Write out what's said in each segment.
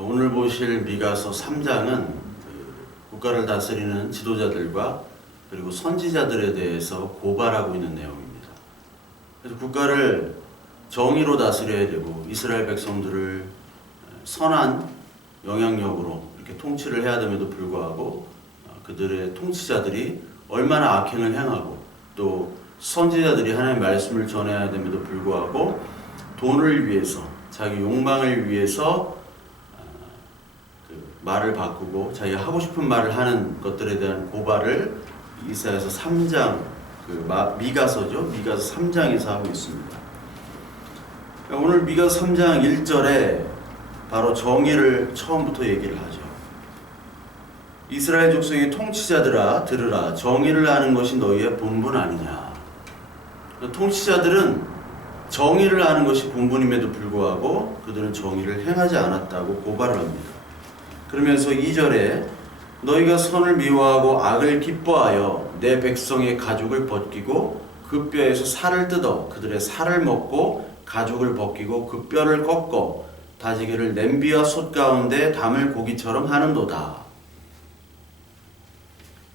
오늘 보실 미가서 3장은 국가를 다스리는 지도자들과 그리고 선지자들에 대해서 고발하고 있는 내용입니다. 그래서 국가를 정의로 다스려야 되고 이스라엘 백성들을 선한 영향력으로 이렇게 통치를 해야 됨에도 불구하고 그들의 통치자들이 얼마나 악행을 행하고 또 선지자들이 하나님의 말씀을 전해야 됨에도 불구하고 돈을 위해서 자기 욕망을 위해서 말을 바꾸고 자기가 하고 싶은 말을 하는 것들에 대한 고발을 이사야서 3장 미가서죠. 미가서 3장에서 하고 있습니다. 오늘 미가서 3장 1절에 바로 정의를 처음부터 얘기를 하죠. 이스라엘 족속의 통치자들아 들으라, 정의를 하는 것이 너희의 본분 아니냐. 통치자들은 정의를 하는 것이 본분임에도 불구하고 그들은 정의를 행하지 않았다고 고발을 합니다. 그러면서 2절에 너희가 선을 미워하고 악을 기뻐하여 내 백성의 가죽을 벗기고 그 뼈에서 살을 뜯어 그들의 살을 먹고 가죽을 벗기고 그 뼈를 꺾어 다지기를 냄비와 솥 가운데 담을 고기처럼 하는도다.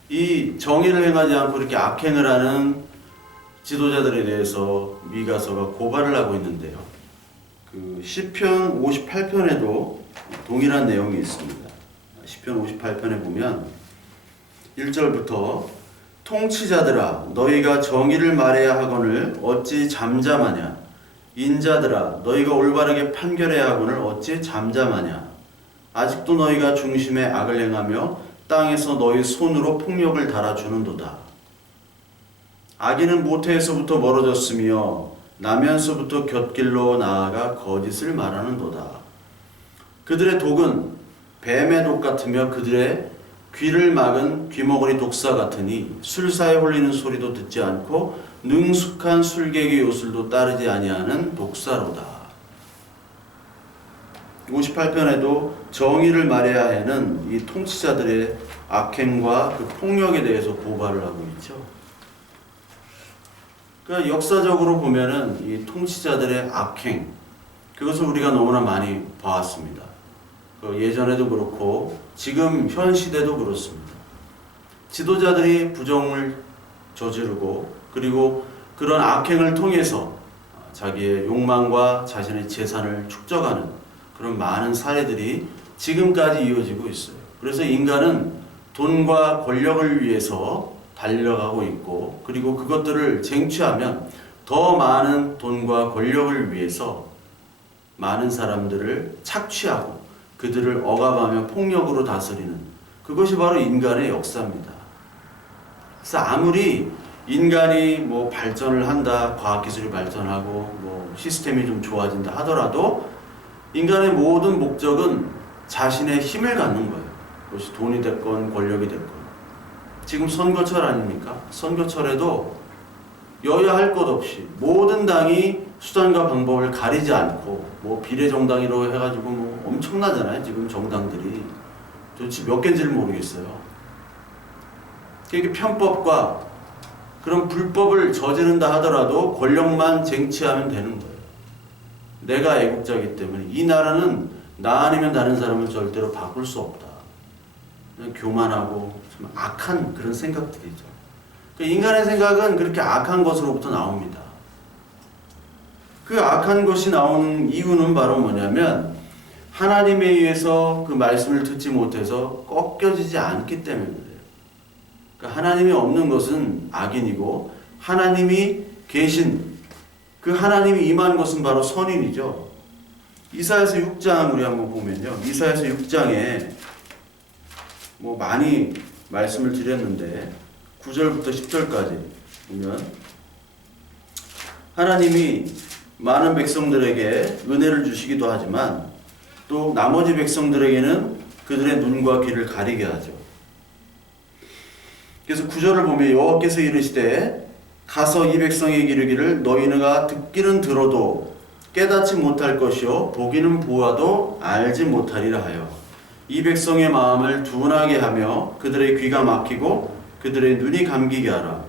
이 정의를 행하지 않고 이렇게 악행을 하는 지도자들에 대해서 미가서가 고발을 하고 있는데요. 시편 58편에도 동일한 내용이 있습니다. 시편 58편에 보면 1절부터 통치자들아 너희가 정의를 말해야 하거늘 어찌 잠잠하냐. 인자들아 너희가 올바르게 판결해야 하거늘 어찌 잠잠하냐. 아직도 너희가 중심에 악을 행하며 땅에서 너희 손으로 폭력을 달아주는도다. 악인은 모태에서부터 멀어졌으며 나면서부터 곁길로 나아가 거짓을 말하는도다. 그들의 독은 뱀의 독 같으며 그들의 귀를 막은 귀머거리 독사 같으니 술사에 홀리는 소리도 듣지 않고 능숙한 술객의 요술도 따르지 아니하는 독사로다. 58편에도 정의를 말해야 하는 이 통치자들의 악행과 그 폭력에 대해서 고발을 하고 있죠. 그러니까 역사적으로 보면은 이 통치자들의 악행, 그것을 우리가 너무나 많이 봐왔습니다. 예전에도 그렇고 지금 현 시대도 그렇습니다. 지도자들이 부정을 저지르고 그리고 그런 악행을 통해서 자기의 욕망과 자신의 재산을 축적하는 그런 많은 사례들이 지금까지 이어지고 있어요. 그래서 인간은 돈과 권력을 위해서 달려가고 있고 그리고 그것들을 쟁취하면 더 많은 돈과 권력을 위해서 많은 사람들을 착취하고 그들을 억압하며 폭력으로 다스리는 그것이 바로 인간의 역사입니다. 그래서 아무리 인간이 뭐 발전을 한다, 과학기술이 발전하고 뭐 시스템이 좀 좋아진다 하더라도 인간의 모든 목적은 자신의 힘을 갖는 거예요. 그것이 돈이 됐건 권력이 됐건. 지금 선거철 아닙니까? 선거철에도 여야 할 것 없이 모든 당이 수단과 방법을 가리지 않고 뭐 비례정당이라고 해가지고 뭐 엄청나잖아요. 지금 정당들이 도대체 몇 개인지를 모르겠어요. 이렇게 편법과 그런 불법을 저지른다 하더라도 권력만 쟁취하면 되는 거예요. 내가 애국자이기 때문에 이 나라는 나 아니면 다른 사람을 절대로 바꿀 수 없다. 그냥 교만하고 좀 악한 그런 생각들이죠. 인간의 생각은 그렇게 악한 것으로부터 나옵니다. 그 악한 것이 나오는 이유는 바로 뭐냐면 하나님에 의해서 그 말씀을 듣지 못해서 꺾여지지 않기 때문에 그래요. 그러니까 하나님이 없는 것은 악인이고 하나님이 계신 그 하나님이 임한 것은 바로 선인이죠. 이사야서 6장 우리 한번 보면요. 이사야서 6장에 뭐 많이 말씀을 드렸는데 9절부터 10절까지 보면 하나님이 많은 백성들에게 은혜를 주시기도 하지만 또 나머지 백성들에게는 그들의 눈과 귀를 가리게 하죠. 그래서 9절을 보면 여호와께서 이르시되 가서 이 백성에게 이르기를 너희가 듣기는 들어도 깨닫지 못할 것이요 보기는 보아도 알지 못하리라 하여 이 백성의 마음을 둔하게 하며 그들의 귀가 막히고 그들의 눈이 감기게 하라.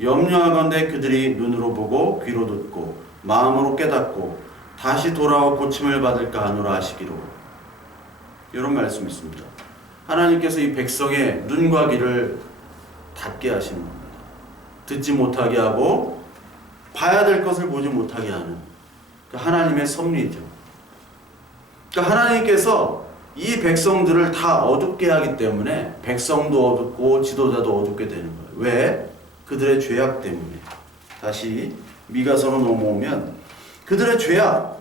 염려하건대 그들이 눈으로 보고 귀로 듣고 마음으로 깨닫고 다시 돌아와 고침을 받을까 하노라 하시기로. 이런 말씀이 있습니다. 하나님께서 이 백성의 눈과 귀를 닫게 하시는 겁니다. 듣지 못하게 하고 봐야 될 것을 보지 못하게 하는 하나님의 섭리죠. 그러니까 하나님께서 이 백성들을 다 어둡게 하기 때문에 백성도 어둡고 지도자도 어둡게 되는 거예요. 왜? 그들의 죄악 때문에. 다시 미가서로 넘어오면 그들의 죄악,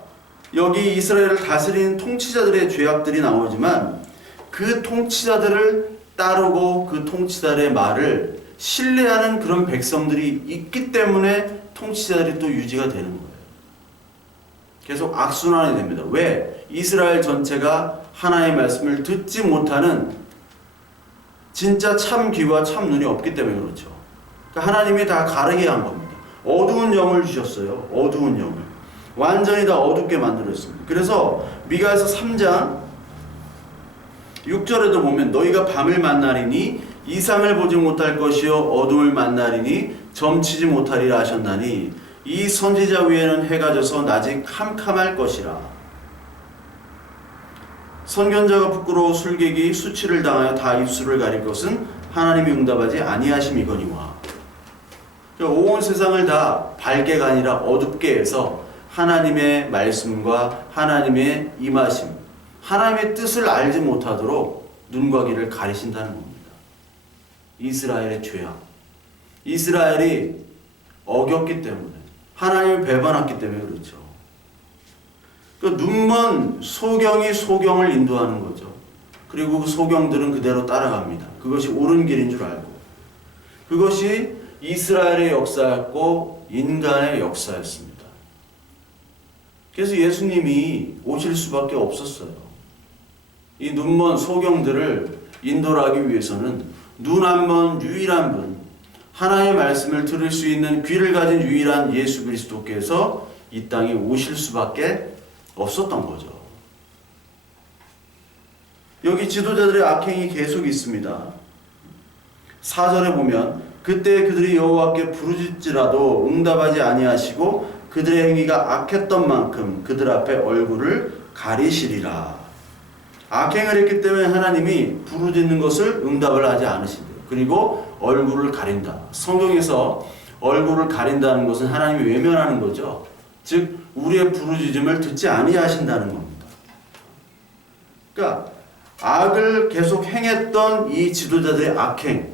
여기 이스라엘을 다스리는 통치자들의 죄악들이 나오지만 그 통치자들을 따르고 그 통치자들의 말을 신뢰하는 그런 백성들이 있기 때문에 통치자들이 또 유지가 되는 거예요. 계속 악순환이 됩니다. 왜? 이스라엘 전체가 하나님의 말씀을 듣지 못하는 진짜 참 귀와 참 눈이 없기 때문에 그렇죠. 그러니까 하나님이 다 가르게 한 겁니다. 어두운 영을 주셨어요. 어두운 영을. 완전히 다 어둡게 만들었습니다. 그래서 미가에서 3장 6절에도 보면 너희가 밤을 만나리니 이상을 보지 못할 것이요 어둠을 만나리니 점치지 못하리라 하셨나니 이 선지자 위에는 해가 져서 낮이 캄캄할 것이라. 선견자가 부끄러워 술객이 수치를 당하여 다 입술을 가릴 것은 하나님이 응답하지 아니하심이거니와. 온 세상을 다 밝게가 아니라 어둡게 해서 하나님의 말씀과 하나님의 임하심, 하나님의 뜻을 알지 못하도록 눈과 귀를 가리신다는 겁니다. 이스라엘의 죄악. 이스라엘이 어겼기 때문에, 하나님을 배반했기 때문에 그렇죠. 그 눈먼 소경이 소경을 인도하는 거죠. 그리고 그 소경들은 그대로 따라갑니다. 그것이 옳은 길인 줄 알고. 그것이 이스라엘의 역사였고 인간의 역사였습니다. 그래서 예수님이 오실 수밖에 없었어요. 이 눈먼 소경들을 인도하기 위해서는 눈 안 먼 유일한 분, 하나님의 말씀을 들을 수 있는 귀를 가진 유일한 예수 그리스도께서 이 땅에 오실 수밖에 없었던 거죠. 여기 지도자들의 악행이 계속 있습니다. 4절에 보면 그때 그들이 여호와께 부르짖지라도 응답하지 아니하시고 그들의 행위가 악했던 만큼 그들 앞에 얼굴을 가리시리라. 악행을 했기 때문에 하나님이 부르짖는 것을 응답을 하지 않으신대요. 그리고 얼굴을 가린다. 성경에서 얼굴을 가린다는 것은 하나님이 외면하는 거죠. 즉 우리의 부르짖음을 듣지 아니하신다는 겁니다. 그러니까 악을 계속 행했던 이 지도자들의 악행,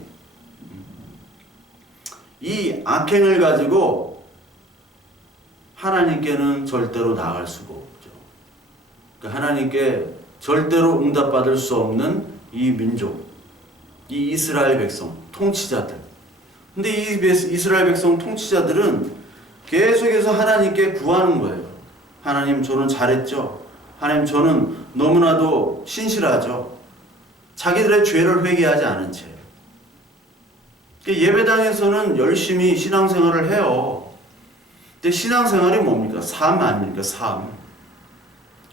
이 악행을 가지고 하나님께는 절대로 나아갈 수가 없죠. 그러니까 하나님께 절대로 응답받을 수 없는 이 민족, 이 이스라엘 백성, 통치자들. 근데 이 이스라엘 백성 통치자들은 계속해서 하나님께 구하는 거예요. 하나님, 저는 잘했죠. 하나님, 저는 너무나도 신실하죠. 자기들의 죄를 회개하지 않은 채. 예배당에서는 열심히 신앙생활을 해요. 근데 신앙생활이 뭡니까? 삶 아닙니까? 삶.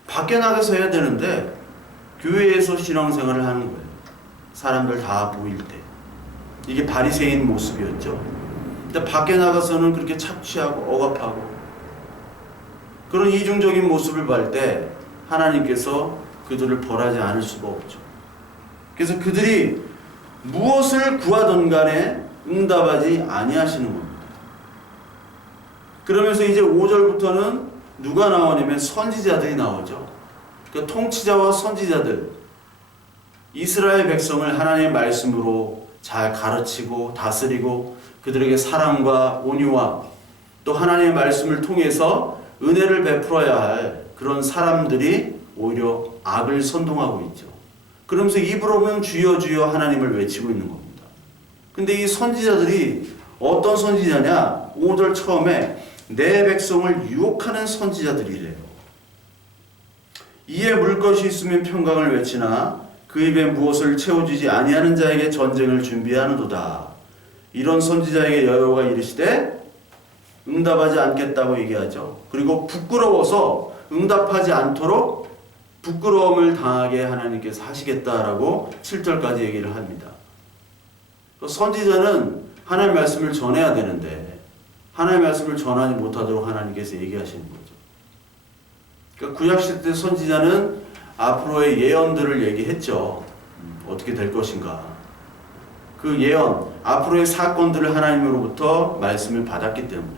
밖에 나가서 해야 되는데 교회에서 신앙생활을 하는 거예요. 사람들 다 보일 때. 이게 바리새인 모습이었죠. 근데 밖에 나가서는 그렇게 착취하고 억압하고 그런 이중적인 모습을 볼 때 하나님께서 그들을 벌하지 않을 수가 없죠. 그래서 그들이 무엇을 구하던 간에 응답하지 아니하시는 겁니다. 그러면서 이제 5절부터는 누가 나오냐면 선지자들이 나오죠. 그러니까 통치자와 선지자들, 이스라엘 백성을 하나님의 말씀으로 잘 가르치고 다스리고 그들에게 사랑과 온유와 또 하나님의 말씀을 통해서 은혜를 베풀어야 할 그런 사람들이 오히려 악을 선동하고 있죠. 그러면서 입으로는 주여 주여 하나님을 외치고 있는 겁니다. 근데 이 선지자들이 어떤 선지자냐? 5절 처음에 내 백성을 유혹하는 선지자들이래요. 이에 물 것이 있으면 평강을 외치나 그 입에 무엇을 채워주지 아니하는 자에게 전쟁을 준비하는도다. 이런 선지자에게 여호와가 이르시되 응답하지 않겠다고 얘기하죠. 그리고 부끄러워서 응답하지 않도록 부끄러움을 당하게 하나님께서 하시겠다라고 7절까지 얘기를 합니다. 선지자는 하나님의 말씀을 전해야 되는데 하나님의 말씀을 전하지 못하도록 하나님께서 얘기하시는 거죠. 그러니까 구약시대 때 선지자는 앞으로의 예언들을 얘기했죠. 어떻게 될 것인가. 그 예언, 앞으로의 사건들을 하나님으로부터 말씀을 받았기 때문에.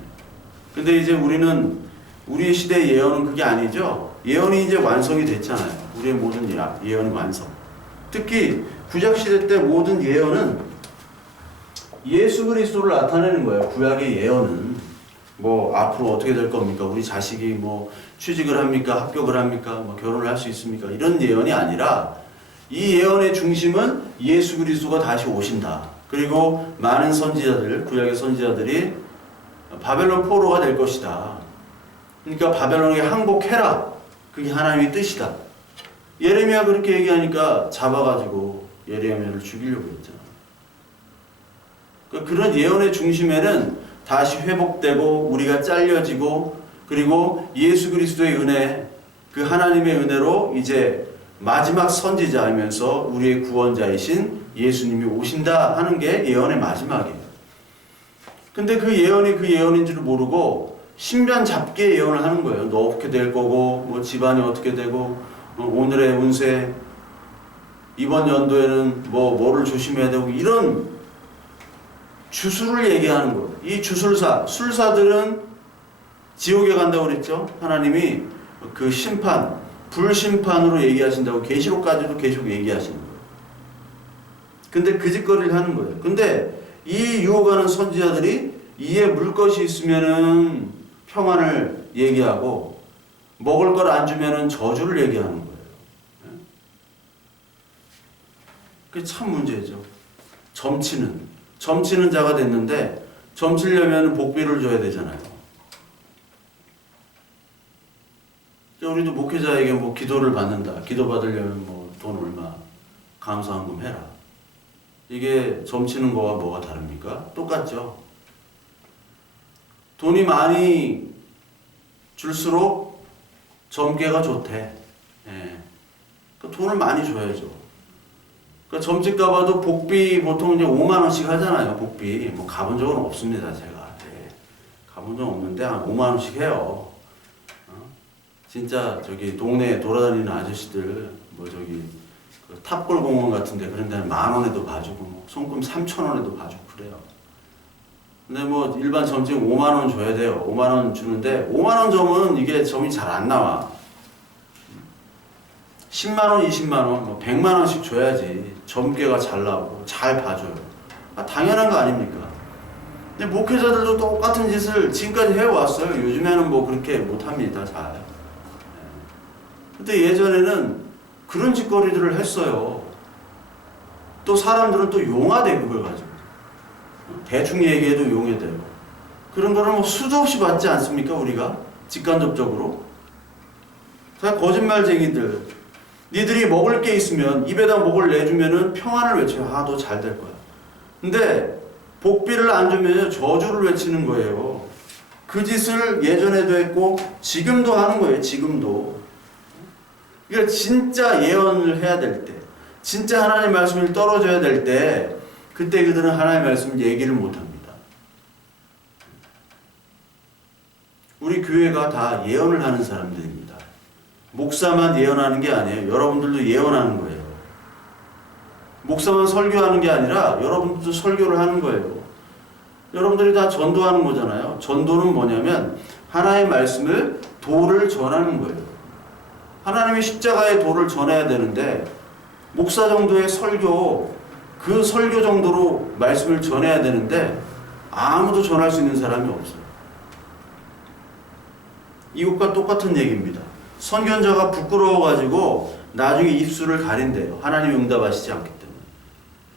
근데 이제 우리는 우리의 시대의 예언은 그게 아니죠. 예언이 이제 완성이 됐잖아요. 우리의 모든 예언이 완성. 특히 구약시대 때 모든 예언은 예수 그리스도를 나타내는 거예요. 구약의 예언은 뭐 앞으로 어떻게 될 겁니까? 우리 자식이 뭐 취직을 합니까? 합격을 합니까? 뭐 결혼을 할 수 있습니까? 이런 예언이 아니라 이 예언의 중심은 예수 그리스도가 다시 오신다. 그리고 많은 선지자들, 구약의 선지자들이 바벨론 포로가 될 것이다. 그러니까 바벨론에게 항복해라. 그게 하나님의 뜻이다. 예레미야 그렇게 얘기하니까 잡아가지고 예레미야를 죽이려고 했잖아. 그러니까 그런 예언의 중심에는 다시 회복되고 우리가 잘려지고 그리고 예수 그리스도의 은혜, 그 하나님의 은혜로 이제 마지막 선지자이면서 우리의 구원자이신 예수님이 오신다 하는 게 예언의 마지막이에요. 근데 그 예언이 그 예언인 줄 모르고 신변 잡게 예언을 하는 거예요. 너 어떻게 될 거고, 뭐 집안이 어떻게 되고, 오늘의 운세, 이번 연도에는 뭐를 조심해야 되고, 이런 주술을 얘기하는 거예요. 이 주술사, 술사들은 지옥에 간다고 그랬죠. 하나님이 그 심판, 불심판으로 얘기하신다고 계시록까지도 계속 얘기하시는 거예요. 근데 그 짓거리를 하는 거예요. 근데 이 유혹하는 선지자들이 이에 물 것이 있으면은 평안을 얘기하고 먹을 걸 안 주면은 저주를 얘기하는 거예요. 그게 참 문제죠. 점치는 자가 됐는데 점치려면 복비를 줘야 되잖아요. 우리도 목회자에게 뭐 기도를 받는다. 기도 받으려면 뭐 돈 얼마 감사한금 해라. 이게 점치는 거와 뭐가 다릅니까? 똑같죠. 돈이 많이 줄수록 점괘가 좋대. 예. 그러니까 돈을 많이 줘야죠. 그러니까 점집 가봐도 복비 보통 이제 5만 원씩 하잖아요. 복비 뭐 가본 적은 없습니다. 제가 가본 적 없는데 한 5만 원씩 해요. 진짜 저기 동네에 돌아다니는 아저씨들 뭐 저기 그 탑골 공원 같은데 그런 데는 10,000원에도 봐주고 뭐 송금 3,000원에도 봐주고 그래요. 근데 뭐 일반 점집 5만 원 줘야 돼요. 5만 원 주는데 5만 원 점은 이게 점이 잘 안 나와. 10만 원, 20만 원, 뭐 100만 원씩 줘야지 점괘가 잘 나오고 잘 봐줘요. 당연한 거 아닙니까? 근데 목회자들도 똑같은 짓을 지금까지 해왔어요. 요즘에는 뭐 그렇게 못합니다. 잘. 근데 예전에는 그런 짓거리들을 했어요. 또 사람들은 또 용하대 그걸 가지고. 대충 얘기해도 용해돼요. 그런 거를 뭐 수도 없이 받지 않습니까 우리가? 직간접적으로. 다 거짓말쟁이들. 니들이 먹을 게 있으면 입에다 목을 내주면은 평안을 외쳐요. 너 잘 될 거야. 근데 복비를 안 주면 저주를 외치는 거예요. 그 짓을 예전에도 했고 지금도 하는 거예요. 지금도. 그러니까 진짜 예언을 해야 될 때, 진짜 하나님의 말씀을 떨어져야 될 때, 그때 그들은 하나님의 말씀을 얘기를 못합니다. 우리 교회가 다 예언을 하는 사람들입니다. 목사만 예언하는 게 아니에요. 여러분들도 예언하는 거예요. 목사만 설교하는 게 아니라 여러분들도 설교를 하는 거예요. 여러분들이 다 전도하는 거잖아요. 전도는 뭐냐면 하나님의 말씀을 도를 전하는 거예요. 하나님의 십자가의 도를 전해야 되는데 목사 정도의 설교, 그 설교 정도로 말씀을 전해야 되는데 아무도 전할 수 있는 사람이 없어요. 이것과 똑같은 얘기입니다. 선견자가 부끄러워가지고 나중에 입술을 가린대요. 하나님이 응답하시지 않기 때문에.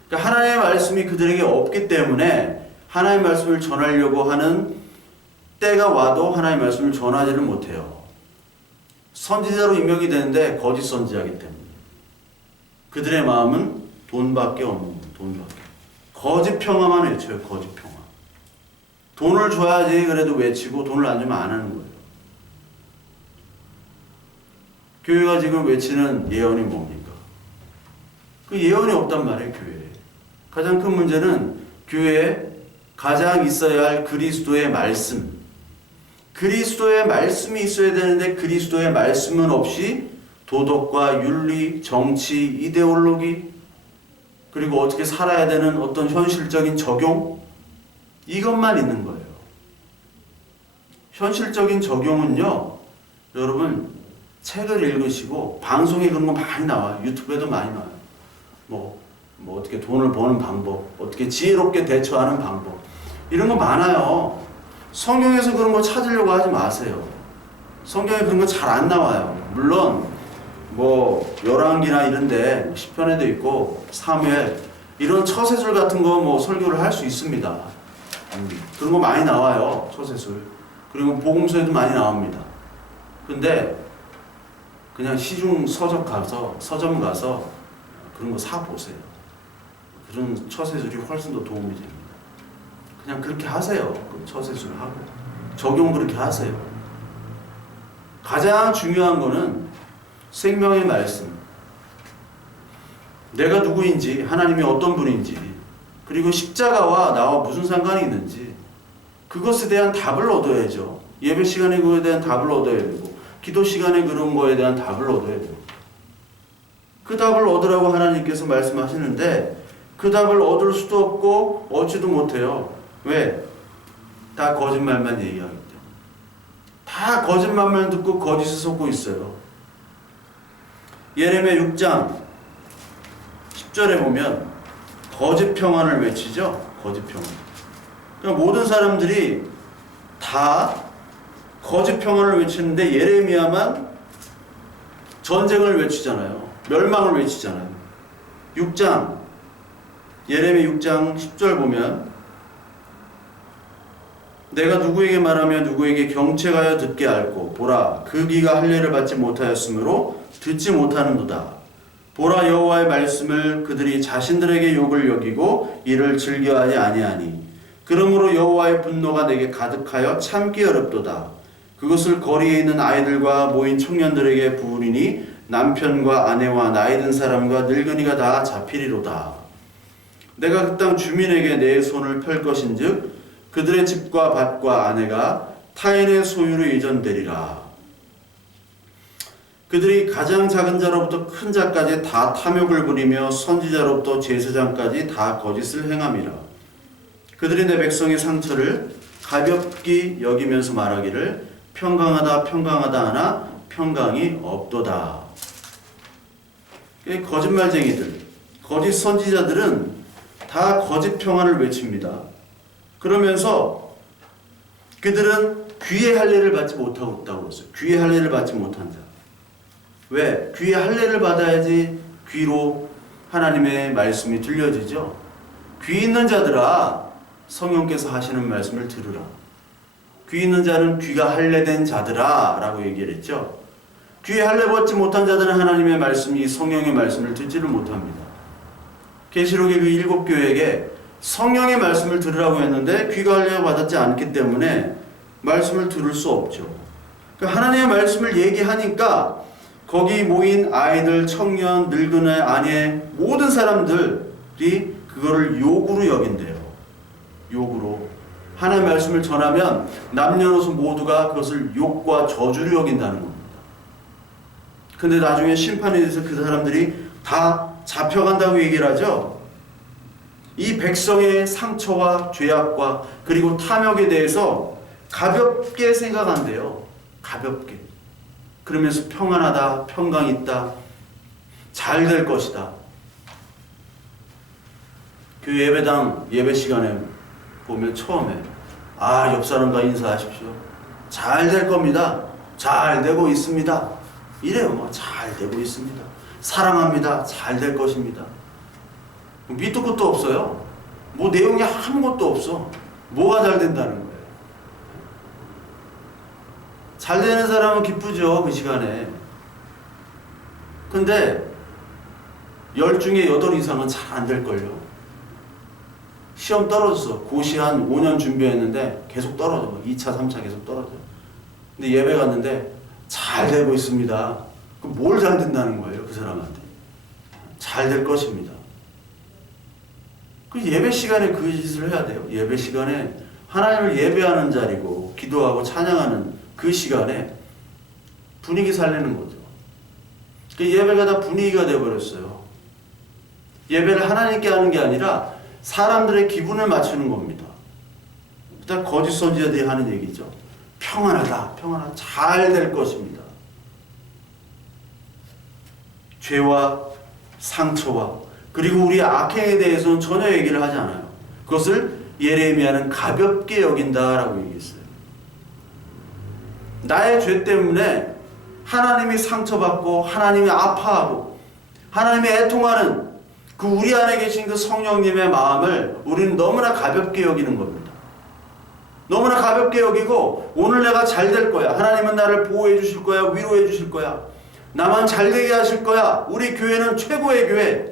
그러니까 하나님의 말씀이 그들에게 없기 때문에 하나님의 말씀을 전하려고 하는 때가 와도 하나님의 말씀을 전하지를 못해요. 선지자로 임명이 되는데 거짓 선지자이기 때문에. 그들의 마음은 돈밖에 없는 거예요. 돈밖에. 거짓 평화만 외쳐요. 거짓 평화. 돈을 줘야지 그래도 외치고 돈을 안 주면 안 하는 거예요. 교회가 지금 외치는 예언이 뭡니까? 그 예언이 없단 말이에요. 교회에. 가장 큰 문제는 교회에 가장 있어야 할 그리스도의 말씀. 그리스도의 말씀이 있어야 되는데 그리스도의 말씀은 없이 도덕과 윤리, 정치, 이데올로기, 그리고 어떻게 살아야 되는 어떤 현실적인 적용, 이것만 있는 거예요. 현실적인 적용은요, 여러분 책을 읽으시고 방송에 그런 거 많이 나와요. 유튜브에도 많이 나와요. 뭐 어떻게 돈을 버는 방법, 어떻게 지혜롭게 대처하는 방법, 이런 거 많아요. 성경에서 그런 거 찾으려고 하지 마세요. 성경에 그런 거 잘 안 나와요. 물론 뭐 열왕기나 이런데 시편에도 있고 사무엘 이런 처세술 같은 거 뭐 설교를 할 수 있습니다. 그런 거 많이 나와요. 처세술. 그리고 복음서에도 많이 나옵니다. 근데 그냥 시중 서점 가서 그런 거 사 보세요. 그런 처세술이 훨씬 더 도움이 됩니다. 그냥 그렇게 하세요. 처세술 하고 적용 그렇게 하세요. 가장 중요한 거는 생명의 말씀. 내가 누구인지, 하나님이 어떤 분인지, 그리고 십자가와 나와 무슨 상관이 있는지 그것에 대한 답을 얻어야죠. 예배 시간에 그거에 대한 답을 얻어야 되고, 기도 시간에 그런 거에 대한 답을 얻어야 되고, 그 답을 얻으라고 하나님께서 말씀하시는데 그 답을 얻을 수도 없고 얻지도 못해요. 왜? 다 거짓말만 얘기하기 때문에. 다 거짓말만 듣고 거짓을 쏟고 있어요. 예레미야 6장 10절에 보면 거짓 평안을 외치죠. 거짓 평안. 그러니까 모든 사람들이 다 거짓 평안을 외치는데 예레미야만 전쟁을 외치잖아요. 멸망을 외치잖아요. 6장 예레미야 6장 10절 보면 내가 누구에게 말하며 누구에게 경책하여 듣게 알고 보라 그 귀가 할례를 받지 못하였으므로 듣지 못하는도다. 보라 여호와의 말씀을 그들이 자신들에게 욕을 여기고 이를 즐겨하지 아니하니 그러므로 여호와의 분노가 내게 가득하여 참기 어렵도다. 그것을 거리에 있는 아이들과 모인 청년들에게 부으리니 남편과 아내와 나이 든 사람과 늙은이가 다 잡히리로다. 내가 그 땅 주민에게 내 손을 펼 것인즉 그들의 집과 밭과 아내가 타인의 소유로 이전되리라. 그들이 가장 작은 자로부터 큰 자까지 다 탐욕을 부리며 선지자로부터 제사장까지 다 거짓을 행함이라. 그들이 내 백성의 상처를 가볍게 여기면서 말하기를 평강하다 평강하다 하나 평강이 없도다. 거짓말쟁이들, 거짓 선지자들은 다 거짓 평안을 외칩니다. 그러면서 그들은 귀의 할례를 받지 못하고 있다고 했어요. 귀의 할례를 받지 못한 자. 왜? 귀의 할례를 받아야지 귀로 하나님의 말씀이 들려지죠. 귀 있는 자들아 성령께서 하시는 말씀을 들으라. 귀 있는 자는 귀가 할례된 자들아 라고 얘기를 했죠. 귀에 할례 받지 못한 자들은 하나님의 말씀이 성령의 말씀을 듣지를 못합니다. 계시록의 그 7교회에게 성령의 말씀을 들으라고 했는데 귀가 할례 받았지 않기 때문에 말씀을 들을 수 없죠. 하나님의 말씀을 얘기하니까 거기 모인 아이들, 청년, 늙은 아내 모든 사람들이 그거를 욕으로 여긴대요. 욕으로. 하나님의 말씀을 전하면 남녀노소 모두가 그것을 욕과 저주로 여긴다는 겁니다. 근데 나중에 심판에 대해서 그 사람들이 다 잡혀간다고 얘기를 하죠. 이 백성의 상처와 죄악과 그리고 탐욕에 대해서 가볍게 생각한대요. 가볍게. 그러면서 평안하다, 평강 있다, 잘 될 것이다. 그 예배당 예배 시간에 보면 처음에 옆 사람과 인사하십시오. 잘 될 겁니다. 잘 되고 있습니다. 이래요. 잘 되고 있습니다. 사랑합니다. 잘 될 것입니다. 밑도 끝도 없어요. 내용이 아무것도 없어. 뭐가 잘 된다는 거예요. 잘 되는 사람은 기쁘죠. 그 시간에. 근데 10 중에 8 이상은 잘 안 될걸요. 시험 떨어졌어. 고시 한 5년 준비했는데 계속 떨어져. 2차, 3차 계속 떨어져. 근데 예배 갔는데 잘 되고 있습니다. 그럼 뭘 잘 된다는 거예요? 그 사람한테. 잘 될 것입니다. 그 예배 시간에 그 짓을 해야 돼요. 예배 시간에 하나님을 예배하는 자리고 기도하고 찬양하는 그 시간에 분위기 살리는 거죠. 그 예배가 다 분위기가 되어버렸어요. 예배를 하나님께 하는 게 아니라 사람들의 기분을 맞추는 겁니다. 일단 거짓 선지자들이 하는 얘기죠. 평안하다, 평안하다, 잘 될 것입니다. 죄와 상처와 그리고 우리 악행에 대해서는 전혀 얘기를 하지 않아요. 그것을 예레미야는 가볍게 여긴다라고 얘기했어요. 나의 죄 때문에 하나님이 상처받고 하나님이 아파하고 하나님이 애통하는 그 우리 안에 계신 그 성령님의 마음을 우리는 너무나 가볍게 여기는 겁니다. 너무나 가볍게 여기고 오늘 내가 잘 될 거야. 하나님은 나를 보호해 주실 거야. 위로해 주실 거야. 나만 잘 되게 하실 거야. 우리 교회는 최고의 교회.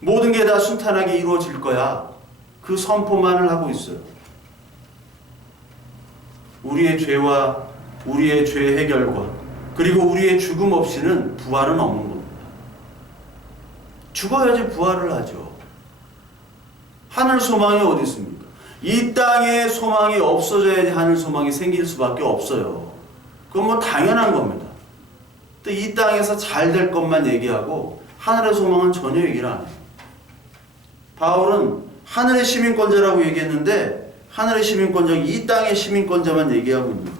모든 게 다 순탄하게 이루어질 거야. 그 선포만을 하고 있어요. 우리의 죄와 우리의 죄 해결과 그리고 우리의 죽음 없이는 부활은 없는 겁니다. 죽어야지 부활을 하죠. 하늘 소망이 어디 있습니까? 이 땅에 소망이 없어져야지 하늘 소망이 생길 수밖에 없어요. 그건 뭐 당연한 겁니다. 또 이 땅에서 잘 될 것만 얘기하고 하늘의 소망은 전혀 얘기를 안 해요. 바울은 하늘의 시민권자라고 얘기했는데 하늘의 시민권자, 이 땅의 시민권자만 얘기하고 있는 거예요.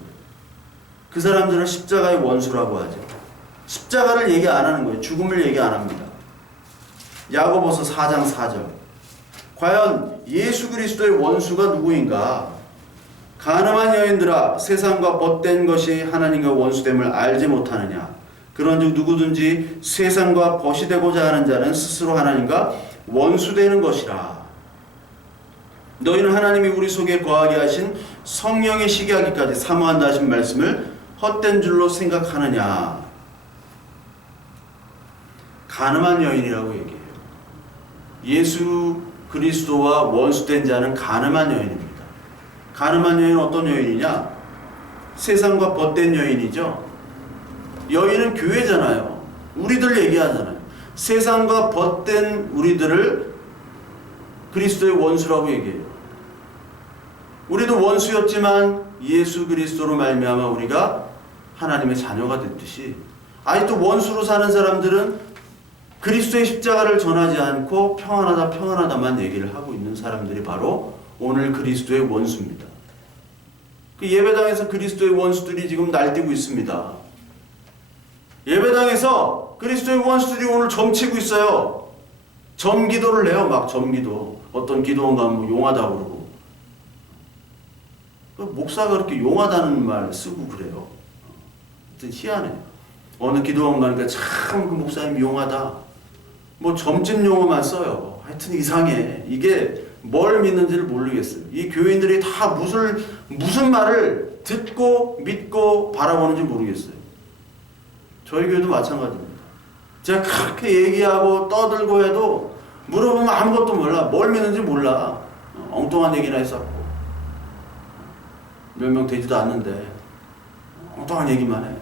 그 사람들은 십자가의 원수라고 하죠. 십자가를 얘기 안 하는 거예요. 죽음을 얘기 안 합니다. 야고보서 4장 4절. 과연 예수 그리스도의 원수가 누구인가? 가늠한 여인들아, 세상과 벗된 것이 하나님과 원수됨을 알지 못하느냐? 그런즉 누구든지 세상과 벗이 되고자 하는 자는 스스로 하나님과 원수되는 것이라. 너희는 하나님이 우리 속에 거하게 하신 성령의 시기하기까지 사모한다 하신 말씀을 헛된 줄로 생각하느냐? 가늠한 여인이라고 얘기해요. 예수 그리스도와 원수된 자는 가늠한 여인입니다. 가늠한 여인은 어떤 여인이냐? 세상과 벗된 여인이죠. 여인은 교회잖아요. 우리들 얘기하잖아요. 세상과 벗된 우리들을 그리스도의 원수라고 얘기해요. 우리도 원수였지만 예수 그리스도로 말미암아 우리가 하나님의 자녀가 됐듯이 아직도 원수로 사는 사람들은 그리스도의 십자가를 전하지 않고 평안하다 평안하다만 얘기를 하고 있는 사람들이 바로 오늘 그리스도의 원수입니다. 그 예배당에서 그리스도의 원수들이 지금 날뛰고 있습니다. 예배당에서 그리스도의 원수들이 오늘 점치고 있어요. 점기도를 해요. 막 점기도. 어떤 기도원 가면 뭐 용하다고 그러고. 목사가 그렇게 용하다는 말 쓰고 그래요. 하여튼 희한해요. 어느 기도원 가니까 참 그 목사님 용하다. 뭐 점집 용어만 써요. 하여튼 이상해. 이게 뭘 믿는지를 모르겠어요. 이 교인들이 다 무슨 말을 듣고 믿고 바라보는지 모르겠어요. 저희 교회도 마찬가지입니다. 제가 그렇게 얘기하고 떠들고 해도 물어보면 아무것도 몰라. 뭘 믿는지 몰라. 엉뚱한 얘기나 했었고 몇 명 되지도 않는데 엉뚱한 얘기만 해.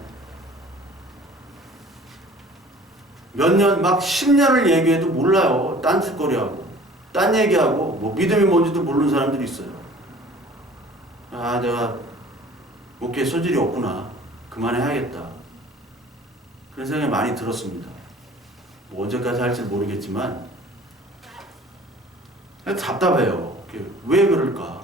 몇 년, 막 10년을 얘기해도 몰라요. 딴짓거리하고 딴 얘기하고 뭐 믿음이 뭔지도 모르는 사람들이 있어요. 아, 내가 목회에 소질이 없구나. 그만해야겠다. 그런 생각이 많이 들었습니다. 뭐 언제까지 할지 모르겠지만 답답해요. 왜 그럴까?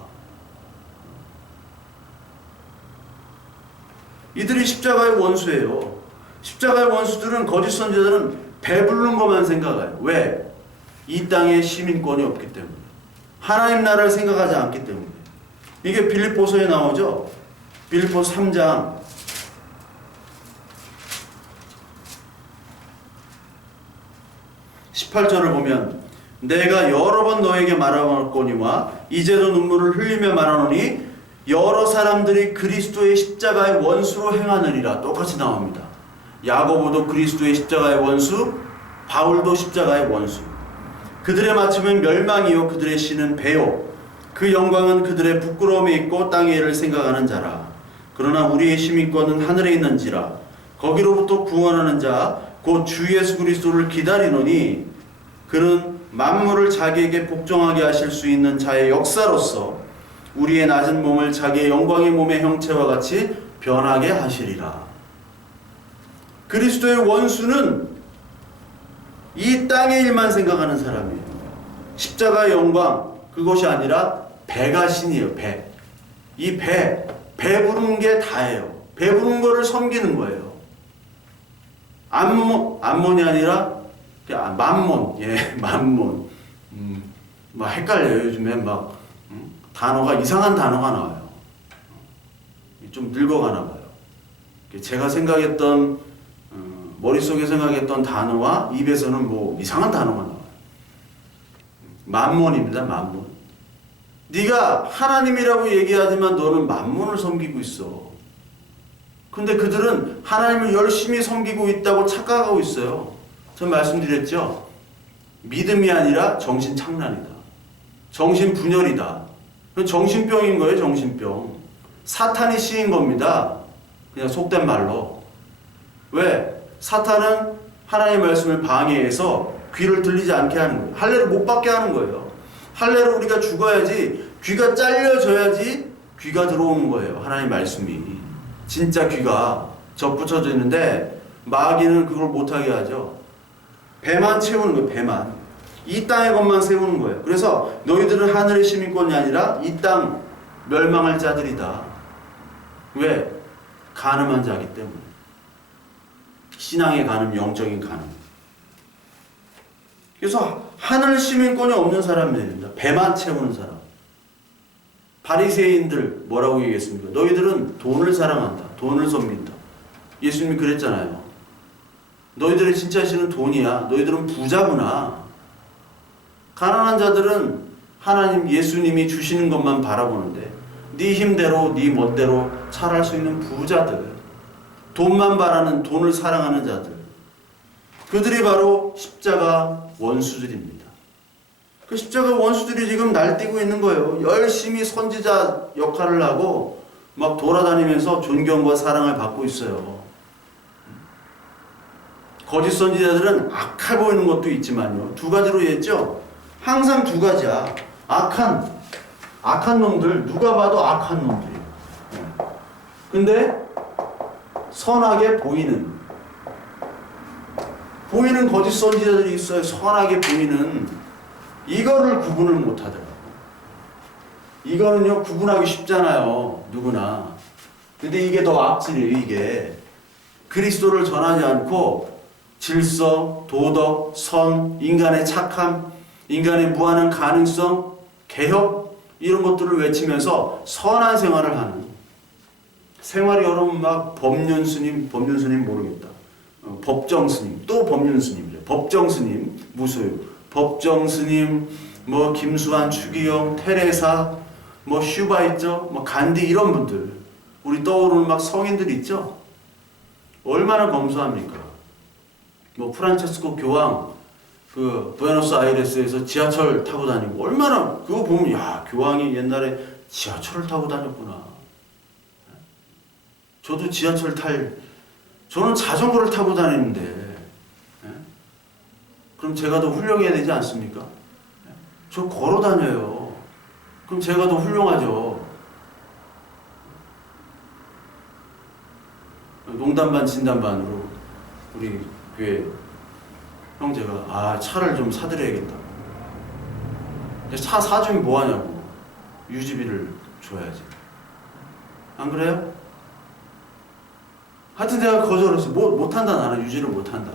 이들이 십자가의 원수예요. 십자가의 원수들은 거짓 선지자들은 배부른 것만 생각해요. 왜? 이 땅에 시민권이 없기 때문에. 하나님 나라를 생각하지 않기 때문에. 이게 빌립보서에 나오죠. 빌립보서 3장 18절을 보면 내가 여러 번 너에게 말하거니와 이제도 눈물을 흘리며 말하노니 여러 사람들이 그리스도의 십자가의 원수로 행하느니라. 똑같이 나옵니다. 야고보도 그리스도의 십자가의 원수, 바울도 십자가의 원수. 그들의 마침은 멸망이요 그들의 씨는 배요 그 영광은 그들의 부끄러움에 있고 땅의 일을 생각하는 자라. 그러나 우리의 시민권은 하늘에 있는지라. 거기로부터 구원하는 자 곧 주 예수 그리스도를 기다리노니 그는 만물을 자기에게 복종하게 하실 수 있는 자의 역사로서 우리의 낮은 몸을 자기의 영광의 몸의 형체와 같이 변하게 하시리라. 그리스도의 원수는 이 땅의 일만 생각하는 사람이에요. 십자가의 영광, 그것이 아니라 배가 신이에요. 배. 이 배부른 게 다예요. 배부른 거를 섬기는 거예요. 암몬이 아니라 만몬. 예, 만몬. 막 헷갈려요. 요즘에 막 단어가 이상한 단어가 나와요. 좀 늙어가나 봐요. 제가 생각했던 머릿속에 생각했던 단어와 입에서는 뭐 이상한 단어가 나와요. 만몬입니다. 만몬. 네가 하나님이라고 얘기하지만 너는 만몬을 섬기고 있어. 근데 그들은 하나님을 열심히 섬기고 있다고 착각하고 있어요. 전 말씀드렸죠. 믿음이 아니라 정신착란이다. 정신분열이다. 정신병인 거예요. 정신병. 사탄이 씌인 겁니다. 그냥 속된 말로. 왜? 사탄은 하나님의 말씀을 방해해서 귀를 들리지 않게 하는 거예요. 할례를 못 받게 하는 거예요. 할례로 우리가 죽어야지, 귀가 잘려져야지 귀가 들어오는 거예요. 하나님의 말씀이. 진짜 귀가 접붙여져 있는데 마귀는 그걸 못하게 하죠. 배만 채우는 거예요. 배만. 이 땅의 것만 세우는 거예요. 그래서 너희들은 하늘의 시민권이 아니라 이 땅 멸망할 자들이다. 왜? 간음한 자기 때문에. 신앙의 간음, 영적인 간음. 그래서 하늘 시민권이 없는 사람들입니다. 배만 채우는 사람. 바리새인들 뭐라고 얘기했습니까? 너희들은 돈을 사랑한다. 돈을 섬긴다. 예수님이 그랬잖아요. 너희들의 진짜 신은 돈이야. 너희들은 부자구나. 가난한 자들은 하나님 예수님이 주시는 것만 바라보는데 네 힘대로 네 멋대로 살아갈 수 있는 부자들, 돈만 바라는, 돈을 사랑하는 자들, 그들이 바로 십자가 원수들입니다. 그 십자가 원수들이 지금 날뛰고 있는 거예요. 열심히 선지자 역할을 하고 막 돌아다니면서 존경과 사랑을 받고 있어요. 거짓 선지자들은 악해 보이는 것도 있지만요. 두 가지로 얘기했죠. 항상 두 가지야. 악한 놈들, 누가 봐도 악한 놈들이에요. 근데 선하게 보이는 거짓 선지자들이 있어요. 선하게 보이는. 이거를 구분을 못 하더라고요. 이거는요, 구분하기 쉽잖아요. 누구나. 근데 이게 더 악질이에요, 이게. 그리스도를 전하지 않고 질서, 도덕, 선, 인간의 착함, 인간의 무한한 가능성, 개혁, 이런 것들을 외치면서 선한 생활을 하는. 생활이 여러분 막 법륜스님 모르겠다. 법정스님, 또 법륜스님이죠. 법정스님, 무소유. 법정스님, 뭐 김수환, 추기영, 테레사, 뭐 슈바 있죠? 뭐 간디 이런 분들. 우리 떠오르는 막 성인들 있죠? 얼마나 검소합니까? 뭐 프란체스코 교황, 그 부에노스아이레스에서 지하철 타고 다니고 얼마나 그거 보면 야, 교황이 옛날에 지하철을 타고 다녔구나. 저도 저는 자전거를 타고 다니는데 그럼 제가 더 훌륭해야 되지 않습니까? 저 걸어 다녀요. 그럼 제가 더 훌륭하죠. 농담 반 진담 반으로 우리 교회 형제가 차를 좀 사드려야겠다. 차 사주면 뭐하냐고. 유지비를 줘야지. 안 그래요? 하여튼 내가 거절했어. 못한다. 나는 유지를 못한다.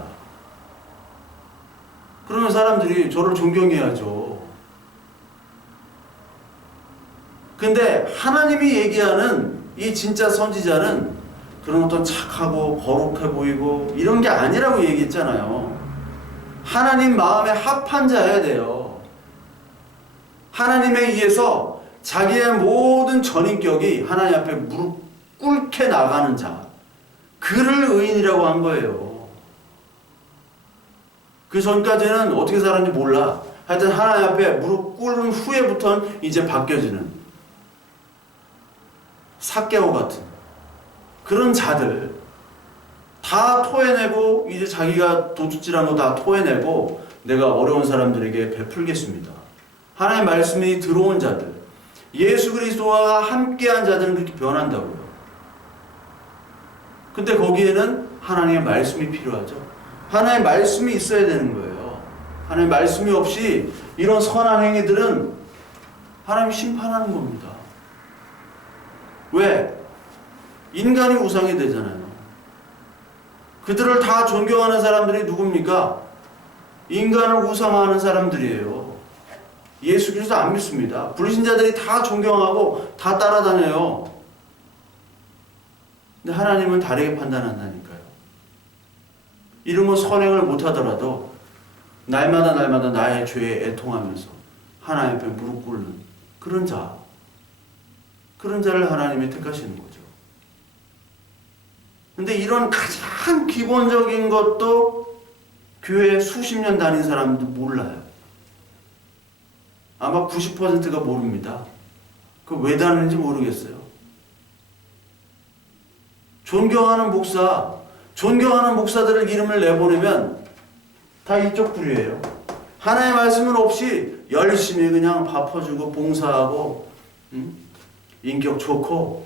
그러면 사람들이 저를 존경해야죠. 근데 하나님이 얘기하는 이 진짜 선지자는 그런 어떤 착하고 거룩해 보이고 이런 게 아니라고 얘기했잖아요. 하나님 마음에 합한 자여야 돼요. 하나님에 의해서 자기의 모든 전인격이 하나님 앞에 무릎 꿇게 나가는 자. 그를 의인이라고 한 거예요. 그 전까지는 어떻게 살았는지 몰라. 하여튼 하나님 앞에 무릎 꿇은 후에부터는 이제 바뀌어지는 삭개오 같은 그런 자들 다 토해내고 이제 자기가 도둑질한 거 다 토해내고 내가 어려운 사람들에게 베풀겠습니다. 하나님의 말씀이 들어온 자들, 예수 그리스도와 함께한 자들은 그렇게 변한다고요. 근데 거기에는 하나님의 말씀이 필요하죠. 하나님의 말씀이 있어야 되는 거예요. 하나님의 말씀이 없이 이런 선한 행위들은 하나님이 심판하는 겁니다. 왜? 인간이 우상이 되잖아요. 그들을 다 존경하는 사람들이 누굽니까? 인간을 우상화하는 사람들이에요. 예수 그리스도 안 믿습니다. 불신자들이 다 존경하고 다 따라다녀요. 근데 하나님은 다르게 판단한다니까요. 이런 선행을 못하더라도 날마다 나의 죄에 애통하면서 하나님 앞에 무릎 꿇는 그런 자를 하나님이 택하시는 거죠. 근데 이런 가장 기본적인 것도 교회 수십 년 다닌 사람도 몰라요. 아마 90%가 모릅니다. 그 왜 다니는지 모르겠어요. 존경하는 목사들을 이름을 내보내면 다 이쪽 부류예요. 하나의 말씀은 없이 열심히 그냥 밥퍼주고 봉사하고 인격 좋고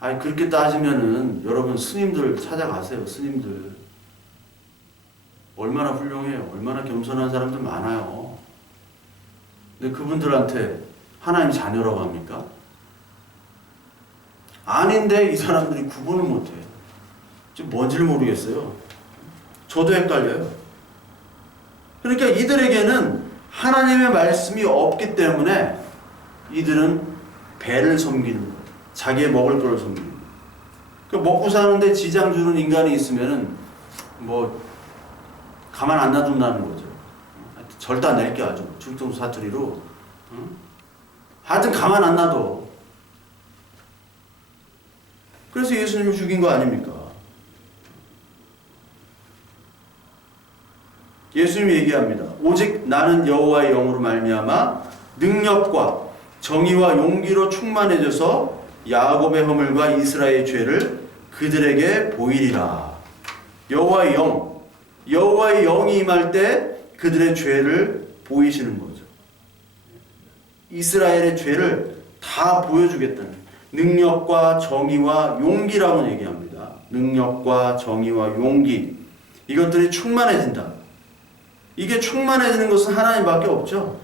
그렇게 따지면은 여러분 스님들 찾아가세요. 스님들 얼마나 훌륭해요. 얼마나 겸손한 사람들 많아요. 근데 그분들한테 하나님 자녀라고 합니까? 아닌데 이 사람들이 구분을 못해요. 지금 뭔지를 모르겠어요. 저도 헷갈려요. 그러니까 이들에게는 하나님의 말씀이 없기 때문에 이들은 배를 섬기는 거예요. 자기의 먹을 거를 섬기는 거예요. 그러니까 먹고 사는데 지장 주는 인간이 있으면은 가만 안 놔둔다는 거죠. 절단 낼게 아주 중동 사투리로. 하여튼 가만 안 놔둬. 그래서 예수님을 죽인 거 아닙니까? 예수님이 얘기합니다. 오직 나는 여호와의 영으로 말미암아 능력과 정의와 용기로 충만해져서 야곱의 허물과 이스라엘의 죄를 그들에게 보이리라. 여호와의 영이 임할 때 그들의 죄를 보이시는 거죠. 이스라엘의 죄를 다 보여주겠다는 능력과 정의와 용기라고 얘기합니다. 능력과 정의와 용기 이것들이 충만해진다. 이게 충만해지는 것은 하나님밖에 없죠.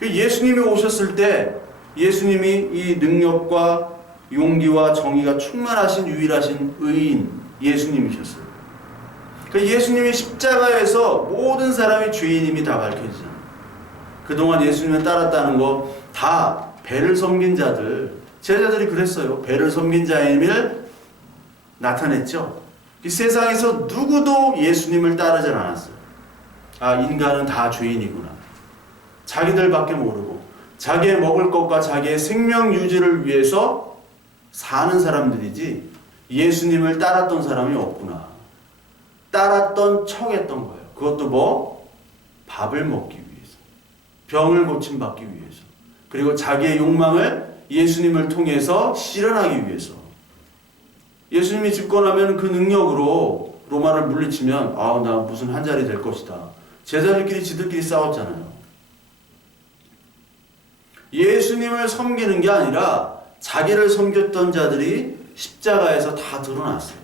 예수님이 오셨을 때 예수님이 이 능력과 용기와 정의가 충만하신 유일하신 의인 예수님이셨어요. 예수님이 십자가에서 모든 사람의 죄인임이 다 밝혀지잖아요. 그동안 예수님을 따랐다는 거 다 배를 섬긴 자들, 제자들이 그랬어요. 배를 섬긴 자임을 나타냈죠. 이 세상에서 누구도 예수님을 따르지 않았어요. 인간은 다 죄인이구나. 자기들밖에 모르고 자기의 먹을 것과 자기의 생명 유지를 위해서 사는 사람들이지 예수님을 따랐던 사람이 없구나. 따랐던 척했던 거예요. 그것도 밥을 먹기 위해서, 병을 고침받기 위해서, 그리고 자기의 욕망을 예수님을 통해서 실현하기 위해서. 예수님이 집권하면 그 능력으로 로마를 물리치면 나 무슨 한 자리 될 것이다. 제자들끼리 지들끼리 싸웠잖아요. 예수님을 섬기는 게 아니라 자기를 섬겼던 자들이 십자가에서 다 드러났어요.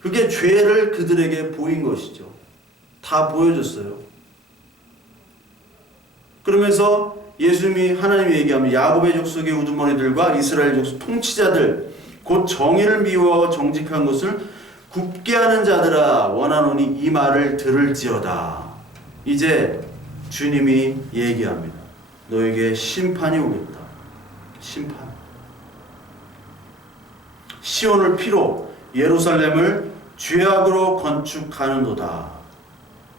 그게 죄를 그들에게 보인 것이죠. 다 보여줬어요. 그러면서 하나님이 얘기하면 야곱의 족속의 우두머리들과 이스라엘 족속 통치자들 곧 정의를 미워하고 정직한 것을 굽게 하는 자들아 원하노니 이 말을 들을지어다. 이제 주님이 얘기합니다. 너에게 심판이 오겠다. 심판. 시온을 피로 예루살렘을 죄악으로 건축하는도다.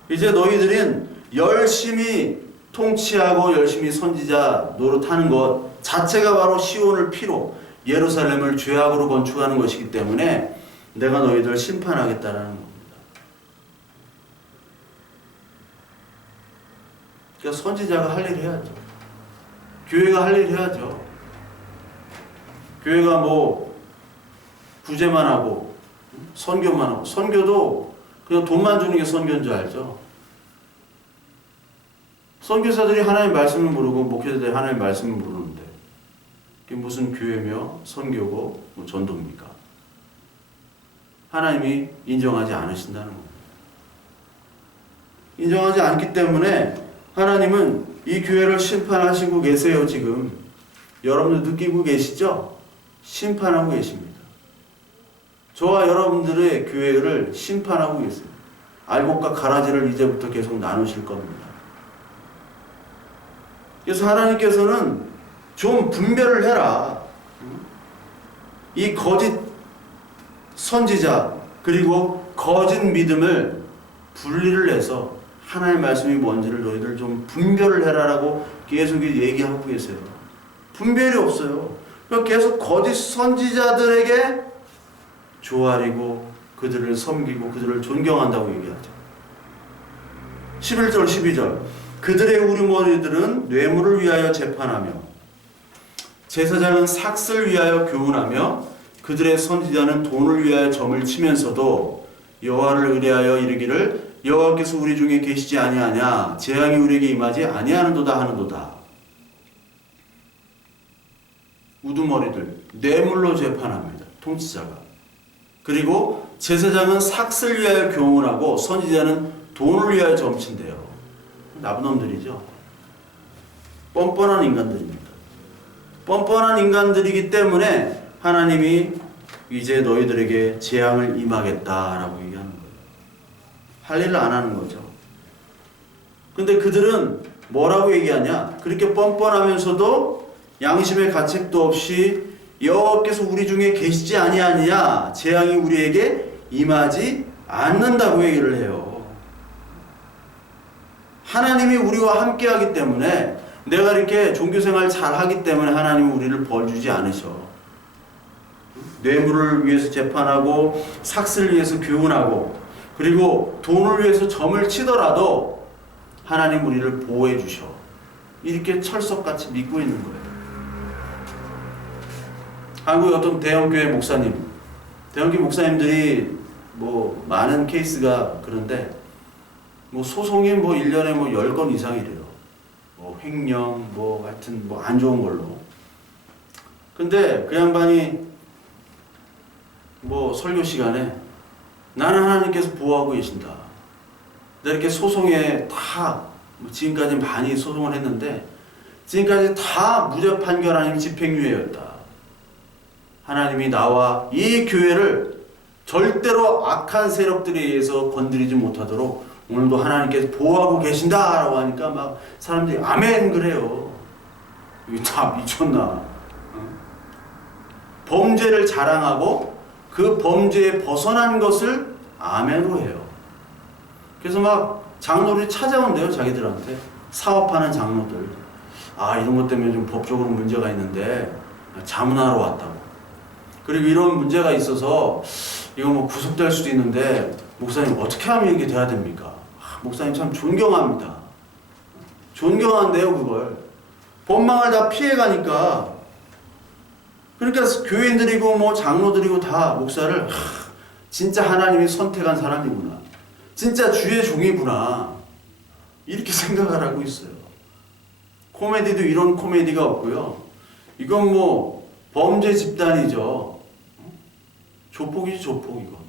이제 너희들은 열심히 통치하고 열심히 선지자 노릇하는 것 자체가 바로 시온을 피로 예루살렘을 죄악으로 건축하는 것이기 때문에 내가 너희들 심판하겠다라는 겁니다. 그러니까 선지자가 할 일 해야죠. 교회가 할 일 해야죠. 교회가 구제만 하고 선교만 하고, 선교도 그냥 돈만 주는 게 선교인 줄 알죠. 선교사들이 하나님의 말씀을 모르고 목회자들이 하나님의 말씀을 모르는데 그게 무슨 교회며 선교고 전도입니까? 하나님이 인정하지 않으신다는 겁니다. 인정하지 않기 때문에 하나님은 이 교회를 심판하시고 계세요. 지금 여러분들 느끼고 계시죠? 심판하고 계십니다. 저와 여러분들의 교회를 심판하고 계세요. 알곡과 가라지를 이제부터 계속 나누실 겁니다. 그래서 하나님께서는 좀 분별을 해라. 이 거짓 선지자 그리고 거짓 믿음을 분리를 해서 하나님의 말씀이 뭔지를 너희들 좀 분별을 해라라고 계속 얘기하고 계세요. 분별이 없어요. 계속 거짓 선지자들에게 조아리고 그들을 섬기고 그들을 존경한다고 얘기하죠. 11절 12절 그들의 우두머리들은 뇌물을 위하여 재판하며 제사장은 삭슬 위하여 교훈하며 그들의 선지자는 돈을 위하여 점을 치면서도 여호와를 의뢰하여 이르기를 여호와께서 우리 중에 계시지 아니하냐 재앙이 우리에게 임하지 아니하는도다 하는도다. 우두머리들 뇌물로 재판합니다. 통치자가. 그리고 제사장은 삭슬 위하여 교훈하고 선지자는 돈을 위하여 점친대요. 나쁜 놈들이죠. 뻔뻔한 인간들입니다. 뻔뻔한 인간들이기 때문에 하나님이 이제 너희들에게 재앙을 임하겠다라고 얘기하는 거예요. 할 일을 안 하는 거죠. 근데 그들은 뭐라고 얘기하냐? 그렇게 뻔뻔하면서도 양심의 가책도 없이 여호와께서 우리 중에 계시지 아니하느냐 재앙이 우리에게 임하지 않는다고 얘기를 해요. 하나님이 우리와 함께하기 때문에 내가 이렇게 종교생활 잘하기 때문에 하나님은 우리를 벌주지 않으셔. 뇌물을 위해서 재판하고 삭슬을 위해서 교훈하고 그리고 돈을 위해서 점을 치더라도 하나님 우리를 보호해 주셔. 이렇게 철석같이 믿고 있는 거예요. 한국의 어떤 대형교회 목사님, 대형교회 목사님들이 뭐 많은 케이스가 그런데 뭐 소송이 뭐 1년에 뭐 10건 이상이래요. 뭐 횡령, 뭐 하여튼 뭐 안 좋은 걸로. 근데 그 양반이 뭐 설교 시간에 나는 하나님께서 보호하고 계신다. 내가 이렇게 소송에 다 지금까지 많이 소송을 했는데 지금까지 다 무죄 판결 아니면 집행유예였다. 하나님이 나와 이 교회를 절대로 악한 세력들에 의해서 건드리지 못하도록 오늘도 하나님께서 보호하고 계신다라고 하니까 막 사람들이 아멘 그래요. 이거 다 미쳤나? 범죄를 자랑하고 그 범죄에 벗어난 것을 아멘으로 해요. 그래서 막 장로들이 찾아온대요. 자기들한테 사업하는 장로들. 아 이런 것 때문에 좀 법적으로 문제가 있는데 자문하러 왔다고. 그리고 이런 문제가 있어서 이거 뭐 구속될 수도 있는데 목사님 어떻게 하면 이게 돼야 됩니까? 목사님 참 존경합니다. 존경한대요 그걸. 법망을 다 피해가니까. 그러니까 교인들이고 뭐 장로들이고 다 목사를 진짜 하나님이 선택한 사람이구나. 진짜 주의 종이구나. 이렇게 생각을 하고 있어요. 코미디도 이런 코미디가 없고요. 이건 뭐 범죄 집단이죠. 조폭이지 조폭 이거.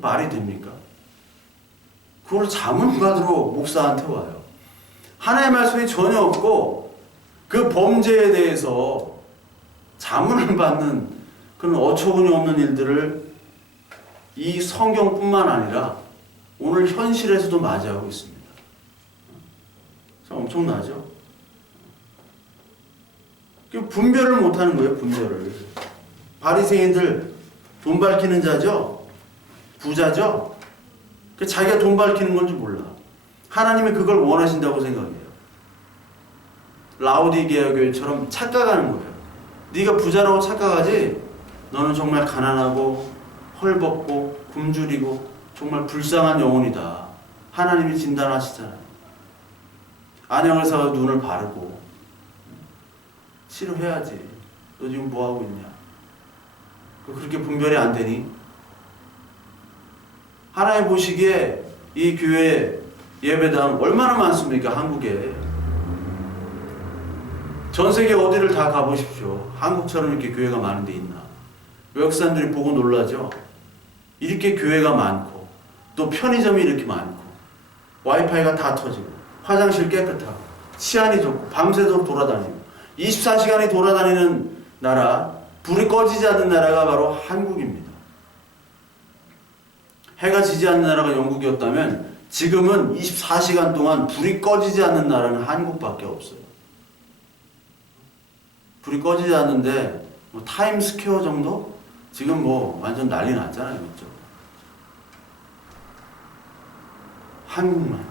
말이 됩니까? 그걸 자문받으러 목사한테 와요. 하나님의 말씀이 전혀 없고 그 범죄에 대해서 자문을 받는 그런 어처구니 없는 일들을 이 성경뿐만 아니라 오늘 현실에서도 맞이하고 있습니다. 참 엄청나죠? 분별을 못하는 거예요. 분별을. 바리새인들 돈 밝히는 자죠. 부자죠. 자기가 돈 밝히는 건지 몰라. 하나님이 그걸 원하신다고 생각해요. 라오디게아 교회처럼 착각하는 거예요. 네가 부자라고 착각하지 너는 정말 가난하고 헐벗고 굶주리고 정말 불쌍한 영혼이다. 하나님이 진단하시잖아요. 안양을 사서 눈을 바르고 치료해야지. 너 지금 뭐하고 있냐? 그렇게 분별이 안 되니? 하나님 보시기에 이 교회 예배당 얼마나 많습니까? 한국에. 전 세계 어디를 다 가보십시오. 한국처럼 이렇게 교회가 많은 데 있나? 외국 사람들이 보고 놀라죠. 이렇게 교회가 많고 또 편의점이 이렇게 많고 와이파이가 다 터지고 화장실 깨끗하고 치안이 좋고 밤새도록 돌아다니고 24시간이 돌아다니는 나라, 불이 꺼지지 않는 나라가 바로 한국입니다. 해가 지지 않는 나라가 영국이었다면 지금은 24시간 동안 불이 꺼지지 않는 나라는 한국밖에 없어요. 불이 꺼지지 않는데 뭐 타임스퀘어 정도? 지금 뭐 완전 난리 났잖아요. 그렇죠? 한국만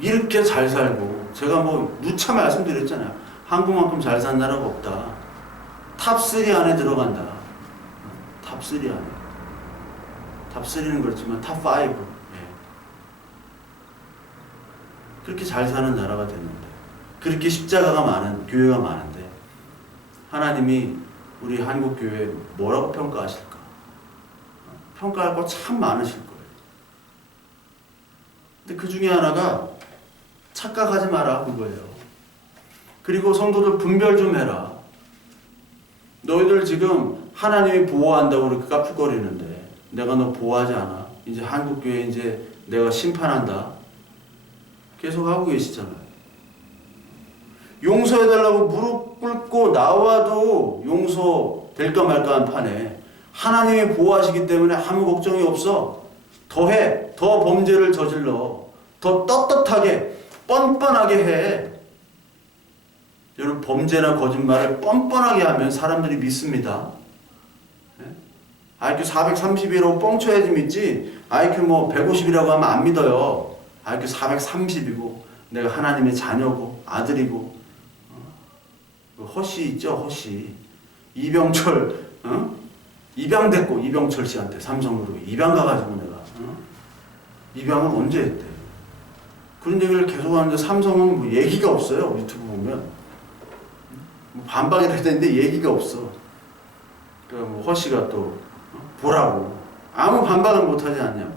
이렇게 잘 살고, 제가 뭐 누차 말씀드렸잖아요. 한국만큼 잘 산 나라가 없다. 탑3 안에 들어간다. 탑3 안에. 탑3는 그렇지만 탑5. 예. 그렇게 잘 사는 나라가 됐는데, 그렇게 십자가가 많은 교회가 많은데 하나님이 우리 한국 교회 뭐라고 평가하실까? 평가할 거 참 많으실 거예요. 근데 그 중에 하나가 착각하지 마라 그거예요. 그리고 성도들 분별 좀 해라. 너희들 지금 하나님이 보호한다고 그렇게 까풀거리는데 내가 너 보호하지 않아. 이제 한국교회 이제 내가 심판한다. 계속 하고 계시잖아요. 용서해달라고 무릎 꿇고 나와도 용서될까 말까 한 판에 하나님이 보호하시기 때문에 아무 걱정이 없어. 더해. 더 범죄를 저질러. 더 떳떳하게 뻔뻔하게 해. 여러분, 범죄나 거짓말을 뻔뻔하게 하면 사람들이 믿습니다. IQ 430이라고 뻥쳐야지 믿지, IQ 뭐 150이라고 하면 안 믿어요. IQ 430이고 내가 하나님의 자녀고 아들이고. 허씨 있죠, 허씨. 이병철, 입양됐고, 이병철 씨한테 삼성그룹에 입양 가가지고 내가 입양을 언제 했대? 그런 얘기를 계속 하는데 삼성은 뭐 얘기가 없어요. 유튜브 보면 뭐 반박을 했는데 얘기가 없어. 그러니까 뭐 허씨가 또 보라고 아무 반박을 못하지 않냐고.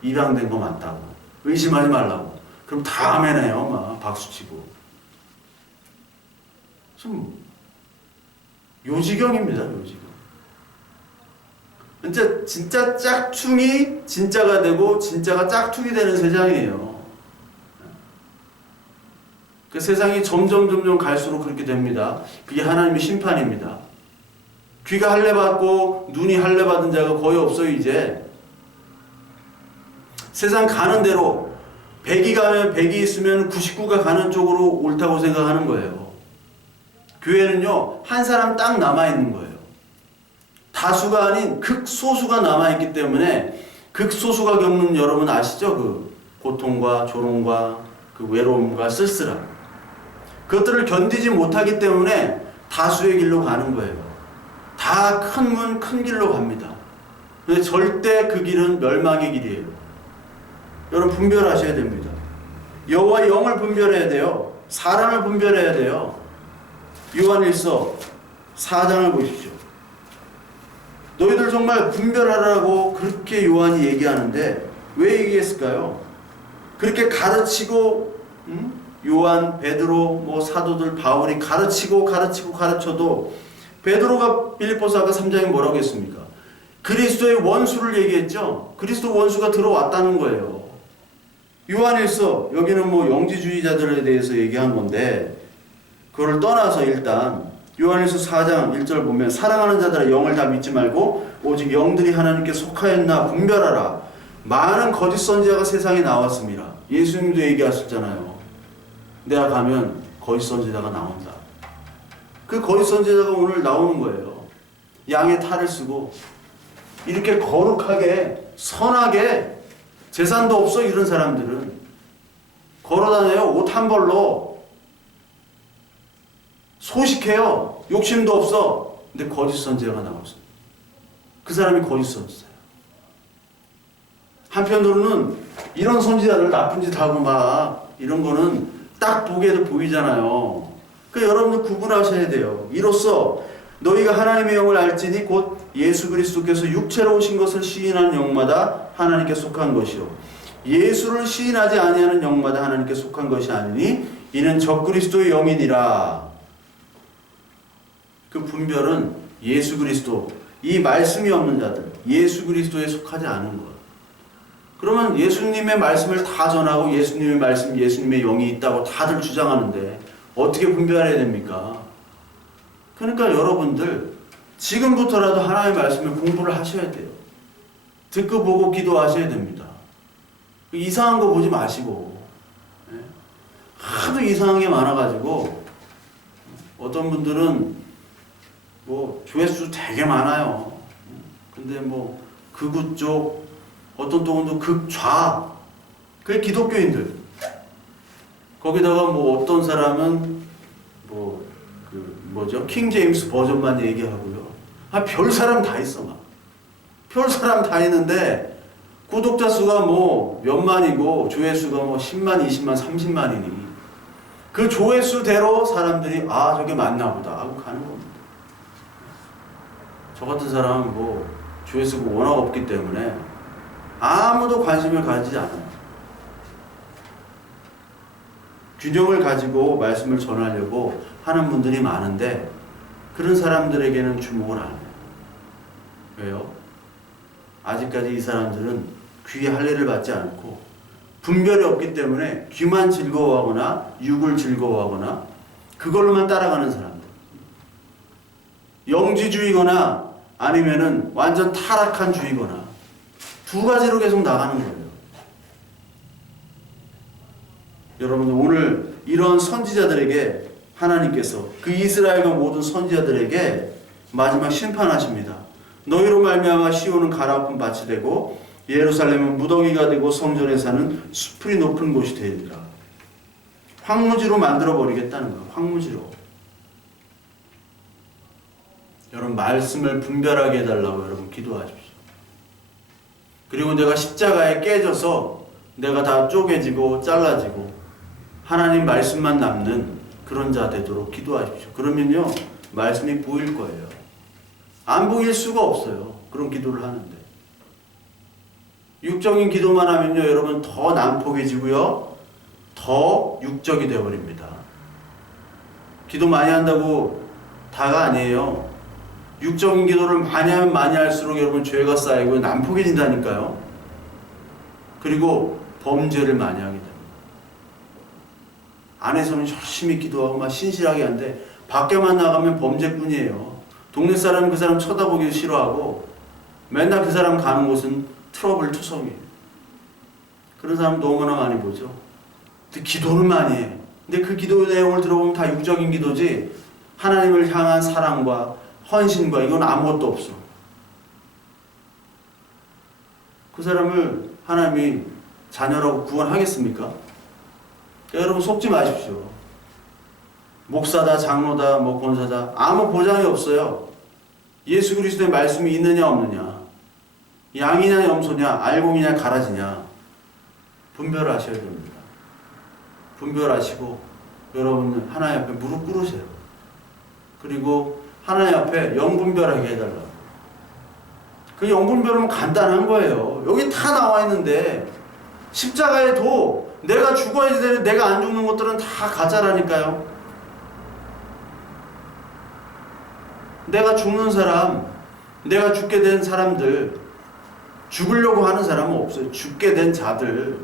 입양된 거 맞다고, 의심하지 말라고. 그럼 다음에네요 막 박수치고. 좀 요지경입니다. 요지경. 진짜 짝퉁이 진짜가 되고 진짜가 짝퉁이 되는 세상이에요. 그 세상이 점점 갈수록 그렇게 됩니다. 그게 하나님의 심판입니다. 귀가 할례받고 눈이 할례받은 자가 거의 없어요. 이제 세상 가는 대로 100이 가면 100이 있으면 99가 가는 쪽으로 옳다고 생각하는 거예요. 교회는요, 한 사람 딱 남아있는 거예요. 다수가 아닌 극소수가 남아있기 때문에, 극소수가 겪는, 여러분 아시죠? 그 고통과 조롱과 그 외로움과 쓸쓸함. 그것들을 견디지 못하기 때문에 다수의 길로 가는 거예요. 다 큰 문, 큰 길로 갑니다. 근데 절대 그 길은 멸망의 길이에요. 여러분 분별하셔야 됩니다. 여호와의 영을 분별해야 돼요. 사람을 분별해야 돼요. 요한일서 4장을 보십시오. 너희들 정말 분별하라고 그렇게 요한이 얘기하는데 왜 얘기했을까요? 그렇게 가르치고 요한, 베드로, 뭐 사도들, 바울이 가르쳐도 베드로가 빌립보서 아까 3장에 뭐라고 했습니까? 그리스도의 원수를 얘기했죠. 그리스도 원수가 들어왔다는 거예요. 요한일서, 여기는 뭐 영지주의자들에 대해서 얘기한 건데 그거를 떠나서 일단 요한일서 4장 1절 보면, 사랑하는 자들아 영을 다 믿지 말고 오직 영들이 하나님께 속하였나 분별하라. 많은 거짓 선지자가 세상에 나왔습니다. 예수님도 얘기하셨잖아요. 내가 가면 거짓 선지자가 나온다. 그 거짓 선지자가 오늘 나오는 거예요. 양의 탈을 쓰고 이렇게 거룩하게 선하게, 재산도 없어 이런 사람들은 걸어다녀요. 옷 한 벌로 소식해요. 욕심도 없어. 근데 거짓 선지자가 나왔어요. 그 사람이 거짓 선지자예요. 한편으로는 이런 선지자들 나쁜 짓 하고 막 이런 거는 딱 보기에도 보이잖아요. 그러니까 여러분들 구분하셔야 돼요. 이로써 너희가 하나님의 영을 알지니 곧 예수 그리스도께서 육체로 오신 것을 시인하는 영마다 하나님께 속한 것이요 예수를 시인하지 아니하는 영마다 하나님께 속한 것이 아니니 이는 적그리스도의 영이니라. 그 분별은 예수 그리스도, 이 말씀이 없는 자들, 예수 그리스도에 속하지 않은 것. 그러면 예수님의 말씀을 다 전하고 예수님의 말씀, 예수님의 영이 있다고 다들 주장하는데 어떻게 분별해야 됩니까? 그러니까 여러분들 지금부터라도 하나님의 말씀을 공부를 하셔야 돼요. 듣고 보고 기도하셔야 됩니다. 이상한 거 보지 마시고. 하도 이상한 게 많아가지고 어떤 분들은 뭐 조회수 되게 많아요. 근데 뭐 극우 쪽, 어떤 분도 극좌, 그게 기독교인들. 거기다가 뭐 어떤 사람은 뭐 그 뭐죠? 킹 제임스 버전만 얘기하고요. 별 사람 다 있어 막. 별 사람 다 있는데 구독자 수가 뭐 몇만이고 조회수가 뭐 10만, 20만, 30만이니 그 조회수대로 사람들이 저게 맞나 보다 하고 가는 겁니다. 저 같은 사람은 뭐 조회수가 워낙 없기 때문에 아무도 관심을 가지지 않아요. 균형을 가지고 말씀을 전하려고 하는 분들이 많은데 그런 사람들에게는 주목을 안 해요. 왜요? 아직까지 이 사람들은 귀의 할례를 받지 않고 분별이 없기 때문에 귀만 즐거워하거나 육을 즐거워하거나 그걸로만 따라가는 사람들. 영지주의거나 아니면은 완전 타락한 주의거나 두 가지로 계속 나가는 거예요. 여러분 오늘 이런 선지자들에게 하나님께서 그 이스라엘과 모든 선지자들에게 마지막 심판하십니다. 너희로 말미암아 시온은 가라앉은 밭이 되고 예루살렘은 무더기가 되고 성전에 사는 수풀이 높은 곳이 되리라. 황무지로 만들어 버리겠다는 거예요. 황무지로. 여러분 말씀을 분별하게 해달라고 여러분 기도하십시오. 그리고 내가 십자가에 깨져서 내가 다 쪼개지고 잘라지고 하나님 말씀만 남는 그런 자 되도록 기도하십시오. 그러면요 말씀이 보일 거예요. 안 보일 수가 없어요. 그런 기도를 하는데. 육적인 기도만 하면요 여러분 더 난폭해지고요 더 육적이 되어버립니다. 기도 많이 한다고 다가 아니에요. 육적인 기도를 많이 하면 많이 할수록 여러분 죄가 쌓이고 난폭해진다니까요. 그리고 범죄를 많이 하게 됩니다. 안에서는 열심히 기도하고 막 신실하게 하는데 밖에만 나가면 범죄꾼이에요. 동네 사람은 그 사람 쳐다보기도 싫어하고 맨날 그 사람 가는 곳은 트러블 투성이에요. 그런 사람 너무나 많이 보죠. 근데 기도는 많이 해. 근데 그 기도 내용을 들어보면 다 육적인 기도지 하나님을 향한 사랑과 헌신과 이건 아무것도 없어. 그 사람을 하나님이 자녀라고 구원하겠습니까? 여러분 속지 마십시오. 목사다, 장로다, 뭐 권사다 아무 보장이 없어요. 예수 그리스도의 말씀이 있느냐 없느냐, 양이냐 염소냐, 알곡이냐 가라지냐 분별하셔야 됩니다. 분별하시고 여러분 하나님 앞에 무릎 꿇으세요. 그리고 하나님 앞에 영분별하게 해달라고. 그 영분별은 간단한 거예요. 여기 다 나와 있는데 십자가에도 내가 죽어야지 되는 내가 안 죽는 것들은 다 가짜라니까요. 내가 죽는 사람, 내가 죽게 된 사람들, 죽으려고 하는 사람은 없어요. 죽게 된 자들,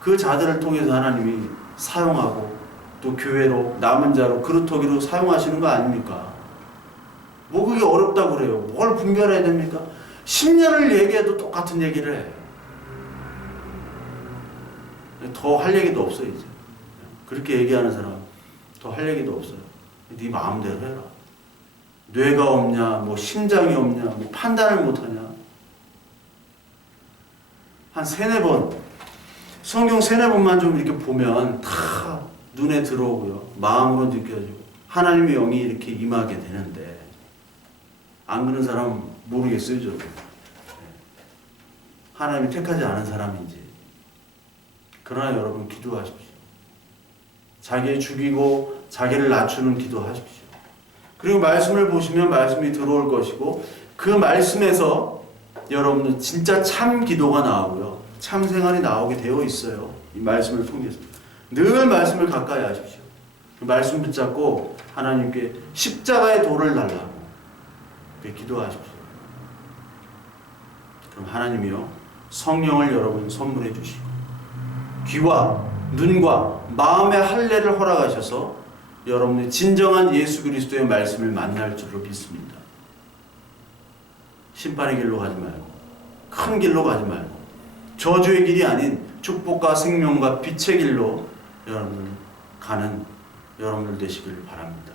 그 자들을 통해서 하나님이 사용하고 또 교회로 남은 자로 그루터기로 사용하시는 거 아닙니까? 뭐 그게 어렵다고 그래요. 뭘 분별해야 됩니까? 10년을 얘기해도 똑같은 얘기를 해. 더 할 얘기도 없어 이제. 그렇게 얘기하는 사람 더 할 얘기도 없어요. 네 마음대로 해라. 뇌가 없냐, 뭐 심장이 없냐, 뭐 판단을 못하냐. 한 3-4번 성경 3-4번만 좀 이렇게 보면 다 눈에 들어오고요. 마음으로 느껴지고 하나님의 영이 이렇게 임하게 되는데 안 그런 사람은 모르겠어요. 저도. 하나님이 택하지 않은 사람인지. 그러나 여러분 기도하십시오. 자기를 죽이고 자기를 낮추는 기도하십시오. 그리고 말씀을 보시면 말씀이 들어올 것이고 그 말씀에서 여러분은 진짜 참 기도가 나오고요. 참 생활이 나오게 되어 있어요. 이 말씀을 통해서. 늘 말씀을 가까이 하십시오. 그 말씀 붙잡고 하나님께 십자가의 도를 달라고 그렇게 기도하십시오. 그럼 하나님이요 성령을 여러분 선물해 주시고 귀와 눈과 마음의 할례를 허락하셔서 여러분이 진정한 예수 그리스도의 말씀을 만날 줄로 믿습니다. 심판의 길로 가지 말고 큰 길로 가지 말고 저주의 길이 아닌 축복과 생명과 빛의 길로 여러분 가는 여러분들 되시길 바랍니다.